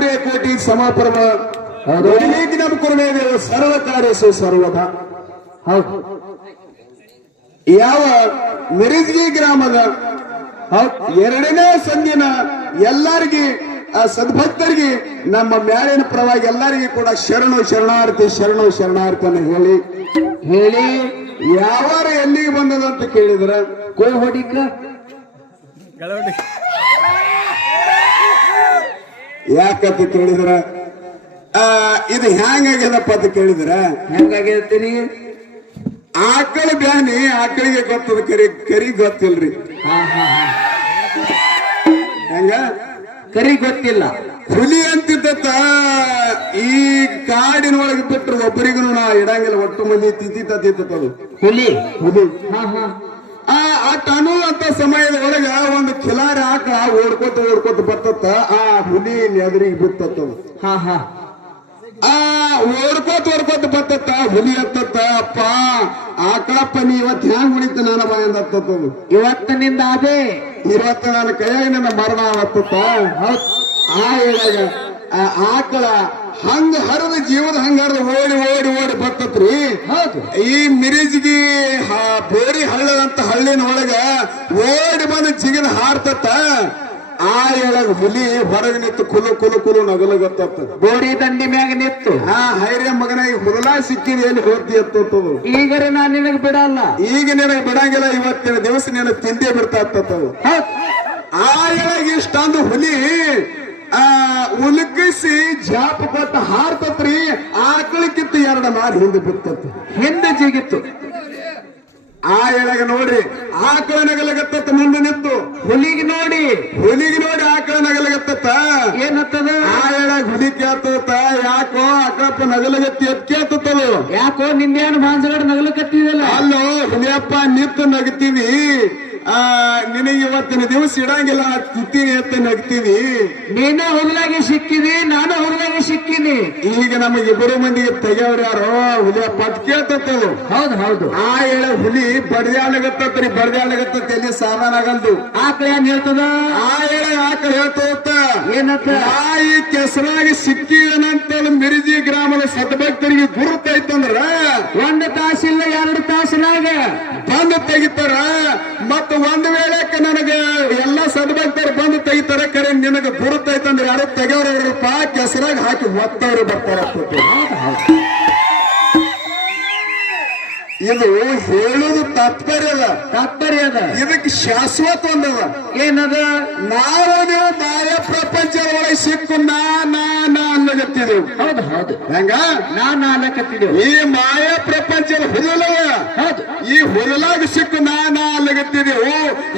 ಸೂರ್ಯ ಕೋಟಿ ಸಮಪರ್ವ ನಮ್ಮ ಕುರುಮೇದೇವ ಸರ್ವ ಕಾರ್ಯಸು ಸರ್ವದ. ಹೌದು. ಯಾವ ಮಿರಿಜ್ಗಿ ಗ್ರಾಮದ ಎರಡನೇ ಸಂದಿನ ಎಲ್ಲರಿಗೆ ಸದ್ಭಕ್ತರಿಗೆ ನಮ್ಮ ಮ್ಯಾಲಿನ ಪರವಾಗಿ ಎಲ್ಲರಿಗೂ ಕೂಡ ಶರಣು ಶರಣಾರ್ಥಿ ಶರಣಾರ್ಥಿಯನ್ನು ಹೇಳಿ ಯಾವಾರ ಎಲ್ಲಿಗೆ ಬಂದದಂತ ಕೇಳಿದ್ರ ಕೋಯ್ ಹೊಡಿಕ ಯಾಕಂತ ಕೇಳಿದ್ರ ಇದು ಹ್ಯಾಂಗಾಗ್ಯದಪ್ಪ ಅಂತ ಕೇಳಿದ್ರ ಹೆಂಗಾಗಿರ್ತೀರಿ? ಆಕಳ ಬ್ಯಾನಿ ಆಕಳಿಗೆ ಗೊತ್ತದ ಕರಿ ಗೊತ್ತಿಲ್ರಿ. ಹೆಂಗ ಕರಿ ಗೊತ್ತಿಲ್ಲ. ಹುಲಿ ಅಂತಿದ್ದ ಈ ಕಾಡಿನೊಳಗೆ ಬಿಟ್ಟರು ಒಬ್ಬರಿಗೂ ನಾ ಇಡಂಗಿಲ್ಲ. ಒಟ್ಟು ಮಂದಿ ತಿಂತಿತ್ತದು ಹುಲಿ. ಹುಲಿ ಅನು ಅಂತ ಸಮಯದ ಒಳಗ ಒಂದು ಖಿಲಾರಿ ಆಕಳ ಓಡ್ಕೋತ ಬರ್ತತ್ತ. ಆ ಹುಲಿ ಎದುರಿಗೆ ಬಿತ್ತದು. ಓಡ್ಕೋತ ಬರ್ತತ್ತ. ಹುಲಿ ಹತ್ತತ್ತ. ಅಪ್ಪ ಆಕಳಪ್ಪ ನೀ ಇವತ್ತು ಹ್ಯಾಂಗ್ ಉಳಿತ ನನ್ನ ಬಾಯಿಂದ ಹತ್ತದು. ಇವತ್ತಿನಿಂದ ಅದೇ ಇವತ್ತು ನನ್ನ ಕೈಯಾಗ ನನ್ನ ಮರಣ ಹತ್ತತ್ತ. ಆ ಹೇಳಾಗ ಆಕಳ ಹಂಗ ಹರಿದ ಜೀವದ ಹಂಗಾರದ ಓಡಿ ಬರ್ತತ್ರಿ. ಈ ಮಿರಿಜ್ಗಿ ಬೇರಿ ಹಳ್ಳದಂತ ಹಳ್ಳಿನ ಒಳಗ ಓಡಿ ಬಂದು ಜಿಗಿದ ಹಾರ್ತತ್ತ. ಆ ಹೇಳಾಗ ಹುಲಿ ಹೊರಗೆ ನಿಂತು ಕುಲು ನಗಲಗತ್ತ. ಬೋರಿ ದಂಡಿ ಮ್ಯಾಗ ನಿತ್ತು ಹೈರ್ಯ ಮಗನ ಈ ಹುದಲಾ ಸಿಕ್ಕಿದ ಎಲ್ಲಿ ಹೋಗ್ತಿ ಎತ್ತದು. ಈಗರೆ ನಾನ್ ನಿನಗೆ ಬಿಡಲ್ಲ. ಈಗ ನಿನಗೆ ಬಿಡಂಗಿಲ್ಲ. ಇವತ್ತಿನ ದಿವಸ ನೀನು ತಿಂದೇ ಬಿಡ್ತಾ ಇರ್ತವು. ಆ ಹೇಳಾಗ ಇಷ್ಟೊಂದು ಹುಲಿ ಉಲ್ಕಿಸಿ ಜಾಪ ಕೊಟ್ಟ ಹಾರ್ತತ್ರಿ. ಆಕಳಕ್ಕಿತ್ತು ಎರಡು ಮಾರಿ ಹಿಂದೆ ಬಿತ್ತತ್ತು. ಹಿಂದೆ ಜಿಗಿತ್ತು. ಆ ಎಳಗ ನೋಡ್ರಿ ಆಕಳ ನಗಲಗತ್ತ ಮುಂದೆ ನಿಂತು. ಹುಲಿಗೆ ನೋಡಿ ಆಕಳ ನಗಲಗತ್ತ. ಏನತ್ತದ? ಆ ಎಳಗ ಹುಲಿ ಕೇಳ್ತದ. ಯಾಕೋ ಅಕ್ಕಪ್ಪ ನಗಲಗತ್ತಿ ಕೇಳ್ತದ. ಯಾಕೋ ನಿನ್ನೇನು ಮಾಂಸಗಡ ನಗಲಕತ್ತಿದಲ್ಲ. ಅಲ್ಲೋ ಹುಲಿಯಪ್ಪ ನಿಂತು ನಗ್ತೀವಿ. ನಿನಗೆ ಇವತ್ತಿನ ದಿವಸ ಇಡಂಗಿಲ್ಲ. ತಿತ್ತೀನಿ ಎತ್ತ ನಗ್ತೀವಿ. ನೀನು ಹುಲ್ಲಾಗಿ ಸಿಕ್ಕಿದಿ, ನಾನು ಹುಲ್ಲಾಗಿ ಸಿಕ್ಕಿನಿ. ಈಗ ನಮಗೆ ಇಬ್ಬರು ಮಂದಿಗೆ ತೆಗೆಯವ್ರು ಯಾರೋ ಹುಲಿಯಪ್ಪ ಅಂತ ಕೇಳ್ತದ. ಹೌದು. ಆ ಹೇಳ ಹುಲಿ ಬಡ್ದಾಳಗತ್ತರಿ. ಎಲ್ಲಿ ಸಾಮಾನ್ ಆಗಲ್ದು. ಆಕಳ ಏನ್ ಹೇಳ್ತದ? ಆ ಹೇಳ ಆಕಳ ಹೇಳ್ತೋತ್ತ. ಏನತ್ತ? ಈ ಕೆಸರಾಗಿ ಸಿಕ್ಕಿದನಂತೇಳಿ ಮಿರಿಜಿ ಗ್ರಾಮದ ಸದ್ಭಕ್ತರಿಗೆ ಗುರುತೈತಂದ್ರ 1 ತಾಸಿಲ್ಲ 2 ತಾಸಿನಾಗ ಬಂದು ತೆಗಿತಾರ. ಮತ್ತ ಒಂದ್ ವೇಳೆ ನನಗ ಎಲ್ಲಾ ಸದ್ಭಕ್ತರು ಬಂದು ತೆಗಿತಾರ. ಕರೆ ನಿನಗ ಗುರುತೈತಂದ್ರೆ ಯಾರು ತೆಗೆಯವ್ರಪ್ಪ ಕೆಸರಾಗ ಹಾಕಿ ಒತ್ತವ್ರು ಬರ್ತಾರ. ಇದು ಹೇಳುದು ತಾತ್ಪರ್ಯ ಅದ. ಇದಕ್ಕೆ ಶಾಶ್ವತ ಒಂದದ. ಏನದ? ನಾವು ನೀವು ಮಾಯ ಪ್ರಪಂಚದ ಒಳಗೆ ಸಿಕ್ಕು ನಾ ಅನ್ನಗತ್ತಿದೆವು. ಹೌದು. ಹೆಂಗ ನಾನು ಅನ್ನಕತ್ತಿದೆವು. ಈ ಮಾಯ ಪ್ರಪಂಚದ ಹುದುಲವ. ಈ ಹುದುಲಾಗ ಸಿಕ್ಕು ನಾ ಅನ್ನಗತ್ತಿದೆವು.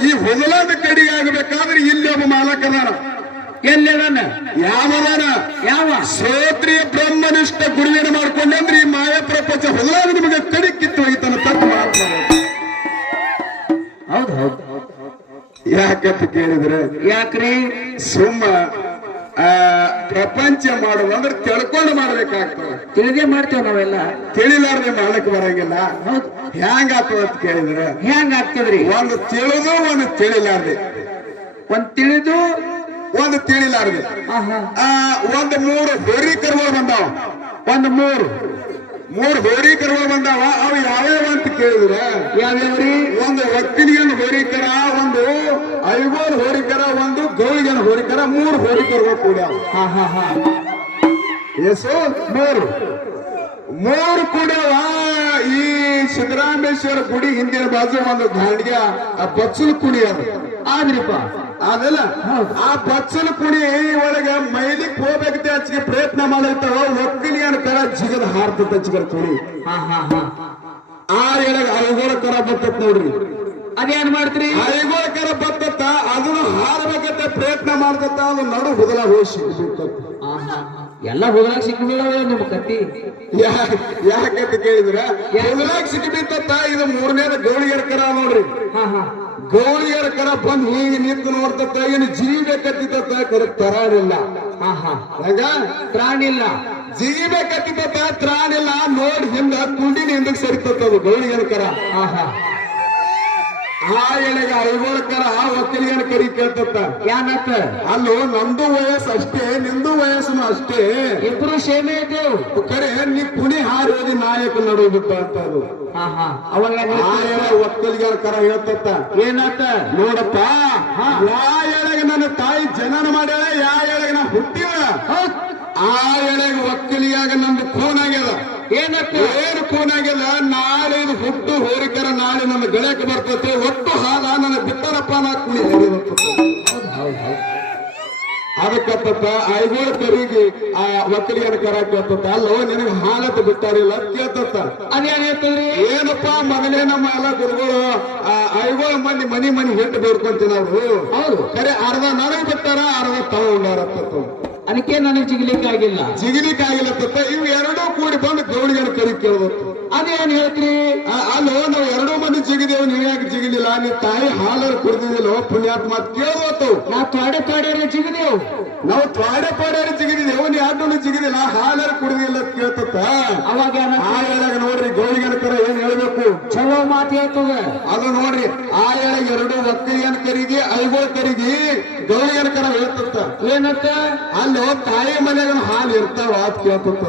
ಈ ಹುದುಲಾದ ಕಡೆಗೆ ಆಗಬೇಕಾದ್ರೆ ಇಲ್ಲಿ ಒಬ್ಬ ಮಾಲಕದಾನ. ಎಲ್ಲದಾನ? ಯಾವ ಶ್ರೋತ್ರಿಯ ಬ್ರಹ್ಮನಿಷ್ಠ ಗುರುವಿನ ಮಾಡ್ಕೊಂಡ್ರೆ ಈ ಮಾಯ ಪ್ರಪಂಚ ಹುದುಲಾಗ ನಿಮಗೆ ಕಡಿ ಕಿತ್ತು ಹೋಗಿತಾನ. ತತ್ವ ಮಾತ್ರ. ಹೌದು. ಯಾಕಂತ ಕೇಳಿದ್ರೆ ಯಾಕ್ರಿ? ಸುಮ್ಮ ಪ್ರಪಂಚ ಮಾಡುವಂದ್ರೆ ತಿಳ್ಕೊಂಡು ಮಾಡ್ಬೇಕಾಗ್ತದೆ. ತಿಳಿದೇ ಮಾಡ್ತೇವೆ ನಾವೆಲ್ಲ. ತಿಳಿಲಾರ್ದೆ ಮಾಡಕ್ ಬರಂಗಿಲ್ಲ. ಹ್ಯಾಂಗಾಗ್ತದ ಅಂತ ಕೇಳಿದ್ರೆ ಹೆಂಗಾಗ್ತದ್ರಿ? ಒಂದು ತಿಳಿದು ಒಂದು ತಿಳಿಲಾರ್ದೆ. ಒಂದ್ ತಿಳಿದು ಒಂದು ತಿಳಿಲಾರ್ದೆ. ಒಂದು 3 ಹೋರಿ ಕರುಗಳು ಬಂದಾವ. ಮೂರು ಹೋರಿ ಕರುಗಳು ಬಂದಾವ. ಅವು ಯಾವ್ಯಾವ ಅಂತ ಕೇಳಿದ್ರೆ ಯಾವ್ಯಾವ್ರಿ? ಒಂದು ಒಕ್ಕಲಿಗನ ಹೋರಿಕರ, ಒಂದು ಐಗೋಲ್ ಹೋರಿಕರ, ಒಂದು ಗೌಳಿಗನ ಹೋರಿಕರ. 3 ಹೋರಿಕರುಗಳು ಕೂಡ. ಎಷ್ಟು? 3 ಕೂಡವ. ಈ ಸಿದ್ದರಾಮೇಶ್ವರ ಗುಡಿ ಹಿಂದಿನ ಬಾಜು ಒಂದು ಗಾಂಡಿಗೆ ಬಚ್ಚಲು ಕುಡಿ ಆದ್ರಿಪ್ಪ ಅದಲ್ಲ. ಆ ಬಚ್ಚಲ ಕುಡಿ ಒಳಗೆ ಮೈಲಿಕ್ ಹೋಗ್ಬೇಕಂತ ಹಚ್ಚಿಗೆ ಪ್ರಯತ್ನ ಮಾಡಿರ್ತಾವ. ಒಕ್ಕಲಿಗನ ಕರ ಜಿಗದ ಹಾರ್ತದ ಜಿಗದ ಕುಡಿ. ಆ ಎಳಗ ಐಗೋಳ ಕರ ಬರ್ತತ್ ನೋಡ್ರಿ. ಅದೇನ್ ಮಾಡ್ತೀರಿ? ಐಗೋಳ ಕರ ಬರ್ತತ್ತ. ಅದನ್ನು ಹಾರಬೇಕಂತ ಪ್ರಯತ್ನ ಮಾಡ್ತತ್ತ. ಅದು ನಡು ಹುದಲ ಹೋಗಿ ಎಲ್ಲ ಹುದಲಾಗ ಸಿಕ್ಕಿಬಿಡವೆ ನಿಮ್ ಕತ್ತಿ. ಯಾಕಂತ ಕೇಳಿದ್ರ ಹುದಲಾಗ ಸಿಕ್ಕಿಬಿತ್ತ. ಇದು 3ನೇದ ಗೌಳಿಗರ ಕರ ನೋಡ್ರಿ. ಗೌಳಿಯರ ಕರ ಬಂದ್ ಹೀಗೆ ನಿಂತು ನೋಡ್ತತ್ತ. ಏನು ಜೀಬೇಕತ್ತಿತ್ತ. ಕರೆ ತರಾಣಿಲ್ಲ. ತ್ರಾಣಿಲ್ಲ. ಜೀಬೇಕತ್ತಿತ್ತ ತ್ರಾಣಿಲ್ಲ. ನೋಡಿ ಹಿಂದ ಕುಂಡಿನ ಹಿಂದಕ್ಕೆ ಸರಿತತ್ತದು ಗೌಳಿಯರ ಕರ. ಆ ಎಳೆಗ ಐಗೋಳ ಕರ ಒಕ್ಕಲಿಗನ ಕರಿ ಕೇಳ್ತತ್ತ. ಯಾನತ್ತ? ಅಲ್ಲೋ ನಂದು ವಯಸ್ಸು ಅಷ್ಟೇ, ನಿಂದು ವಯಸ್ಸು ಅಷ್ಟೇ ಇಬ್ರು ಸೇಮೆ ಇದ್ದೇವು. ಕರೆ ನೀ ಕುಣಿ ಹಾರಿ ಓದಿ ನಾಯಕ ನಡುವೆ ಬಿಟ್ಟ ಅಂತ ಅದು ಹಾ ಹಾ ಅವಾಗ ಒಕ್ಕಲಿಗೆ ಕರ ಹೇಳ್ತತ್ತ ಏನಾತ ನೋಡಪ್ಪ ಯಾ ಎಳೆಗೆ ನನ್ನ ತಾಯಿ ಜನನ ಮಾಡ್ಯಾಳ ಯಾ ಎಳೆಗೆ ನಾ ಹುಟ್ಟಿವ ಆ ಎಳೆಗೆ ಒಕ್ಕಲಿಯಾಗ ನಮ್ದು ಖೂನ್ ಆಗ್ಯದ ಏನತ್ತ ಏನು ಖೂನ್ ಆಗ್ಯದ ನಾಳೆ ಇದು ಹುಟ್ಟು ಹೋರಿಕರ ನಾಳೆ ನನ್ನ ಗಳಕ್ಕೆ ಬರ್ತತೆ ಒಟ್ಟು ಹಾಲ ನನ್ನ ಬಿಟ್ಟರಪ್ಪ ನಾ ಕುಣಿ ಅದಕ್ಕತ್ತ ಐಗೋಳ ಕರಿಗೆ ಆ ಒಕ್ಕಲಿಗನ ಕರ ಕೇಳ್ತತ್ತ ಅಲ್ಲೋ ನಿನಗೆ ಹಾಲತ್ ಬಿಟ್ಟಾರಿಲ್ಲ ಕೇಳ್ತತ್ತ ಅದೇನ್ ಹೇಳ್ತೀರಿ ಏನಪ್ಪಾ ಮಗನೇ ನಮ್ಮ ಎಲ್ಲ ಗುರುಗಳು ಐಗೋಳ ಮಂದಿ ಮನಿ ಹೆಟ್ಟು ಬೇಡ್ಕೊಂತೀವಿ ನಾವು ಹೌದು ಖರೆ ಅರ್ಧ ನನಗ್ ಬಿಟ್ಟಾರ ಅರ್ಧ ತಗೊಂಡಾರತ್ತ ಅದಕ್ಕೆ ನನಗೆ ಜಿಗ್ಲಿಕ್ಕೆ ಆಗಿಲ್ಲ ಜಿಗಿಲಿಕ್ಕಾಗಿಲ್ಲತ್ತ ಇವು ಎರಡೂ ಕೂಡಿ ಬಂದು ಗೌಳಿಗನ ಕರಿ ಕೇಳೋದು ಅದೇನ್ ಹೇಳ್ತೀರಿ ಅಲ್ಲೋ ನಾವು ಎರಡೂ ಮಂದಿ ಜಿಗಿದೇವು ನೀವ್ ಯಾಕೆ ಜಿಗಿಲಿಲ್ಲ ನೀ ತಾಯಿ ಹಾಲರ್ ಕುಡಿದಿಲ್ಲ ಪುಣ್ಯಾತ್ಮ ಕೇಳೋತು ನಾ ತೊಡೆ ಜಿಗದೇವು ನಾವು ಪಾಡ್ಯಾರ ಜಿಗಿದಿದ್ದೇವು ನೀ ಯಾರು ಜಿಗಿದಿಲ್ಲ ಹಾಲರ್ ಕುಡಿದಿಲ್ಲ ಕೇಳ್ತತ್ತ ಅವಾಗ ಆ ಎಳೆಗೆ ನೋಡ್ರಿ ಗೌಳಿಗನ ಕರ ಏನ್ ಹೇಳ್ಬೇಕು ಚಲೋ ಮಾತು ಹೇಳ್ತದ ಅದು ನೋಡ್ರಿ ಆ ಎಳೆಗೆ ಎರಡು ಒಕ್ಕಲಿಗನ ಕರಿಗೆ ಐಗೋಳ ಕರಿಗೆ ಗೌಳಿಗನ ಕರ ಹೇಳ್ತತ್ತ ಏನತ್ತ ಅಲ್ಲೋ ತಾಯಿ ಮನೆಗ ಹಾಲು ಇರ್ತಾವ ಅಂತ ಕೇಳ್ತತ್ತ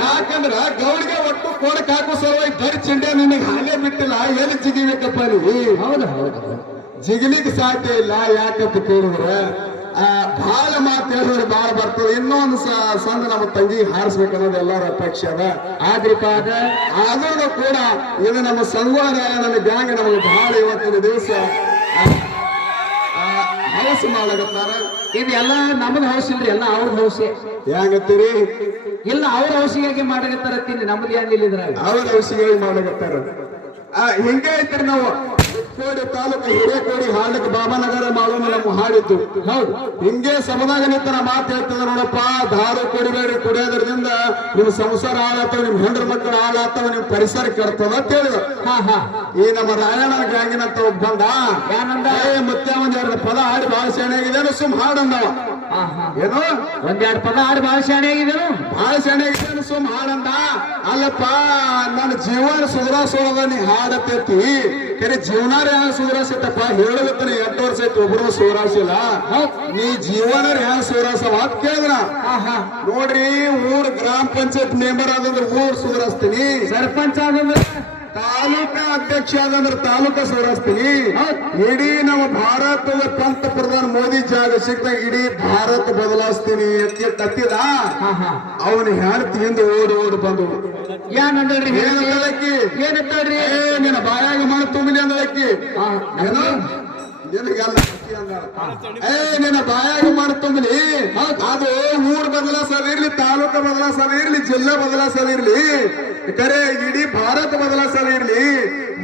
ಯಾಕಂದ್ರ ಗೌಳಿಗೆ ಒಟ್ಟು ಕೋಡಕ್ ಹಾಕೋ ಸಲುವಾಗಿ ದರಿ ಚಿಂಡೆ ನಿನಗೆ ಹಾಲೇ ಬಿಟ್ಟಿಲ್ಲ ಎಲ್ಲಿ ಜಿಗಿಬೇಕಪ್ಪ ನೀವು ಹೌದು ಹೌದು ಜಿಗಿಲಿಕ್ಕೆ ಸಾಧ್ಯ ಇಲ್ಲ ಯಾಕಂತ ಕೇಳಿದ್ರೆ ಬಹಳ ಮಾತು ಹೇಳಿದ್ರೆ ಬಹಳ ಬರ್ತದೆ ಇನ್ನೊಂದು ಸಂದ ನಮ್ಮ ತಂಗಿ ಹಾರಿಸ್ಬೇಕನ್ನೋದು ಎಲ್ಲರ ಅಪೇಕ್ಷೆ ಅದ ಆದ್ರಿಪ್ಪ ಅದ ಆದ್ರೂ ಕೂಡ ಇದು ನಮ್ಮ ಸಂಗೋಳ ನಮ್ಮ ಗ್ಯಾಂಗ್ ನಮಗೆ ಬಹಳ ಇವತ್ತಿನ ದಿವಸ ಹೌಸ್ ಮಾಡಕತ್ತಾರ ಇದೆಲ್ಲ ನಮ್ದು ಹೌಸ್ ಇಲ್ರಿ ಎಲ್ಲ ಅವ್ರ ಹೌಸೆ ಹೆಂಗತ್ತೀರಿ ಇಲ್ಲ ಅವ್ರ ಹೌಸಿಗಾಗಿ ಮಾಡಕತ್ತಾರತ್ತೀನಿ ನಮ್ದು ಏನಿಲ್ಲ ಇದ್ರಾಗ ಅವ್ರ ಹೌಸಿಗಾಗಿ ಮಾಡಕತ್ತಾರ ಹಿಂಗೆ ಐತ್ರಿ ನಾವು ಕೋಡಿ ತಾಲೂಕು ಹಿರೇಕೋಡಿ ಹಾಡಕ್ಕೆ ಬಾಬಾನಗರ ಮಾಡೋಣ ನಮ್ಮ ಹಾಡಿದ್ದು ಹೌದು ಹಿಂಗೆ ಸಮದಾಗ ನಿಂತರ ಮಾತು ಹೇಳ್ತದ ನೋಡಪ್ಪ ದಾರು ಕುಡಿಬೇಡಿ ಕುಡಿಯೋದ್ರಿಂದ ನಿಮ್ ಸಂಸಾರ ಹಾಳಾಗ್ತಾವ ನಿಮ್ ಹೆಂಡ್ರ ಮಕ್ಕಳು ಹಾಳಾಗ್ತಾವ ನಿಮ್ ಪರಿಸರ ಕೆಡ್ತದ ಅಂತ ಹೇಳಿದ ಹಾ ಹಾ ಈ ನಮ್ಮ ರಾಯಣ್ಣ ಗ್ಯಾಂಗಿನಂತ ಒಬ್ಬ ಬಂದ ಏನಂದ ಮತ್ತೆ ಒಂದೆರಡು ಪದ ಹಾಡಿ ಬಹಳ ಶಾಣೆಯಾಗಿದೆ ಸುಮ್ ಹಾಡಂದವ ಏನೋ ಒಂದೆರಡು ಪದ ಹಾಡಿ ಬಹಳ ಶಾಣೆಯಾಗಿದ್ದೇನು ಬಹಳ ಶಾಣೆಯಾಗಿದೆ ಸುಮ್ ಹಾಡಂದ ಅಲ್ಲಪ್ಪ ನನ್ನ ಜೀವನ ಸುಧಾರಿಸೋದ ನೀ ಹಾಡತ್ತೈತಿ ಕರೆ ಜೀವನ ಸುಧಾರಿಸತ್ತಪ್ಪ ಹೇಳಬೇಕನ 8 ವರ್ಷ ಐತಿ ಒಬ್ಬರು ಸುಧಾರಿಸಿಲ್ಲ ನೀ ಜೀವನ ಹ್ಯಾಂಗ ಸುಧಾರಿಸವ ಅಂತ ಕೇಳಿದ್ರ ನೋಡ್ರಿ ಊರ್ ಗ್ರಾಮ ಪಂಚಾಯತ್ ಮೆಂಬರ್ ಆದಂದ್ರೆ ಊರ್ ಸುಧಾರಿಸ್ತೀನಿ ಸರ್ಪಂಚ ಆದಂದ್ರೆ ತಾಲೂಕಾ ಅಧ್ಯಕ್ಷ ಆದಂದ್ರೆ ತಾಲೂಕಾ ಸುಧಾರಿಸ್ತೀನಿ ಇಡೀ ನಮ್ಮ ಭಾರತದ ಪಂತ ಪ್ರಧಾನ ಮೋದಿ ಜಾಗ ಸಿಕ್ಕಾಗ ಇಡೀ ಭಾರತ ಬದಲಾಯಿಸ್ತೀನಿ ಕತ್ತಿದ ಅವನ ಹೆಂಡತಿ ಹಿಂದೆ ಓಡಿ ಬಂದು ಏನಂದ್ರಿ ಏನಂತಳ್ರಿ ನಿನ್ನ ಬಾಯಾಗ ಮಣ್ಣು ತುಂಬಿಲಿ ಅಂದಳಕ್ಕಿ ಏನೋ ನಿನಗೆಲ್ಲ ನಿನ್ನ ಬಾಯಾಗ ಮಣ್ಣು ತುಂಬಲಿ ಅದು ಊರ್ ಬದಲಾಸೋದಿರ್ಲಿ ತಾಲೂಕ ಬದಲಾಸೋದಿರ್ಲಿ ಜಿಲ್ಲಾ ಬದಲಾಸೋದಿರ್ಲಿ ಕರೆ ಇಡೀ ಭಾರತ ಬದಲಾಸೋದಿರ್ಲಿ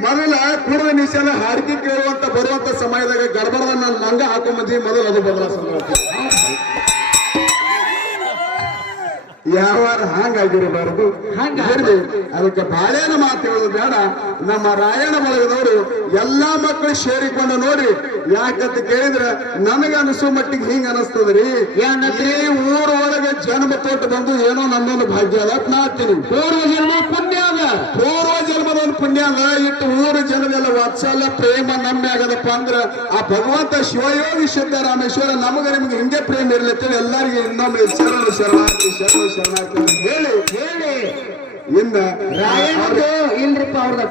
ಮೊದಲ ಕುಡಿದ ನಿಷೇಧ ಹಾಡಿಕೆ ಕೇಳುವಂತ ಬರುವಂತ ಸಮಯದಾಗ ಗಡಬಡದ ನನ್ನ ಲಂಗ ಹಾಕೊಂಬಂದಿ ಮೊದಲು ಅದು ಬದಲಾಸೋದು ಯಾವಾರ ಹಂಗಾಗಿರಬಾರದು ಹಂಗಿರ್ಲಿ ಅದಕ್ಕೆ ಬಾಳೇನ ಮಾತು ಹೇಳೋದು ಬೇಡ ನಮ್ಮ ರಾಯಣ್ಣ ಬಳಗದವರು ಎಲ್ಲಾ ಮಕ್ಕಳು ಸೇರಿಕೊಂಡು ನೋಡ್ರಿ ಯಾಕಂತ ಕೇಳಿದ್ರೆ ನನಗ ಅನಿಸೋ ಮಟ್ಟಿಗೆ ಹಿಂಗ ಅನಿಸ್ತದ್ರಿ ಈ ಊರೊಳಗೆ ಜನ್ಮ ತೊಟ್ಟು ಬಂದು ಏನೋ ನನ್ನೊಂದು ಭಾಗ್ಯ ಅದ ನಾ ಹಾಕ್ತೀನಿ ಪೂರ್ವ ಜನ್ಮ ಪುಣ್ಯ ಅದ ಪೂರ್ವ ಜನ್ಮದ ಒಂದು ಪುಣ್ಯ ಅದ ಇಟ್ಟು ಊರು ಜನರೆಲ್ಲ ವಾತ್ಸಲ್ಯ ಪ್ರೇಮ ನಮ್ಮೆ ಆಗದಪ್ಪ ಅಂದ್ರ ಆ ಭಗವಂತ ಶಿವಯೋಗಿ ಸಿದ್ದರಾಮೇಶ್ವರ ನಮಗ ನಿಮ್ಗೆ ಹಿಂಗೆ ಪ್ರೇಮ ಇರ್ಲತ್ತೇಳಿ ಎಲ್ಲರಿಗೂ ಇನ್ನೊಮ್ಮೆ ಶರಣಾರ್ಥಿ ಶರಣಾರ್ಥಿ ಹೇಳಿ ಹೇಳಿ ಇನ್ನ ರಾಯಣ್ಣ ಇಲ್ರಿಪ್ಪ ಅವ್ರದ